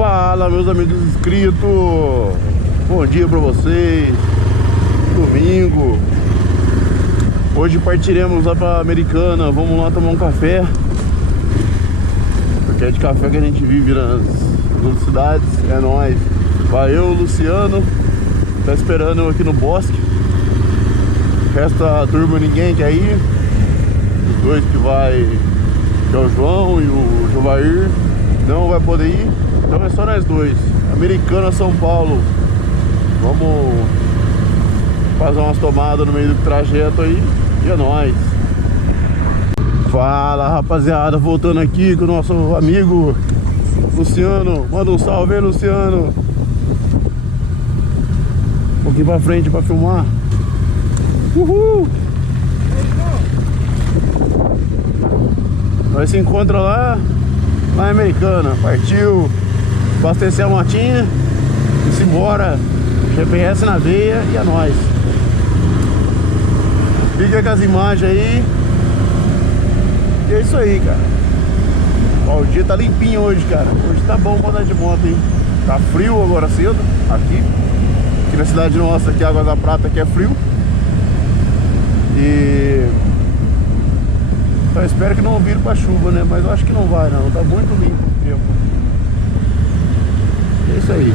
Fala, meus amigos inscritos, bom dia pra vocês. Domingo. Hoje partiremos lá pra Americana. Vamos lá tomar um café, porque é de café que a gente vive nas cidades. É nóis. Vai eu, o Luciano, tá esperando eu aqui no bosque. Resta a turma, ninguém quer ir. Os dois que vai, que é o João e o Jovair, não vai poder ir. Então é só nós dois. Americana, São Paulo. Vamos fazer umas tomadas no meio do trajeto aí. E é nóis. Fala, rapaziada, voltando aqui com o nosso amigo Luciano. Manda um salve aí, Luciano. Um pouquinho pra frente pra filmar. Uhul! Nós se encontra lá em Americana. Partiu abastecer a motinha e se embora. GPS na veia e é nóis. Fica com as imagens aí. E é isso aí, cara. Ó, o dia tá limpinho hoje, cara. Hoje tá bom pra andar de moto, hein? Tá frio agora cedo aqui. Aqui na cidade nossa, aqui Água da Prata, aqui é frio. E eu espero que não vire pra chuva, né? Mas eu acho que não vai, não. Tá muito limpo o tempo. É isso aí.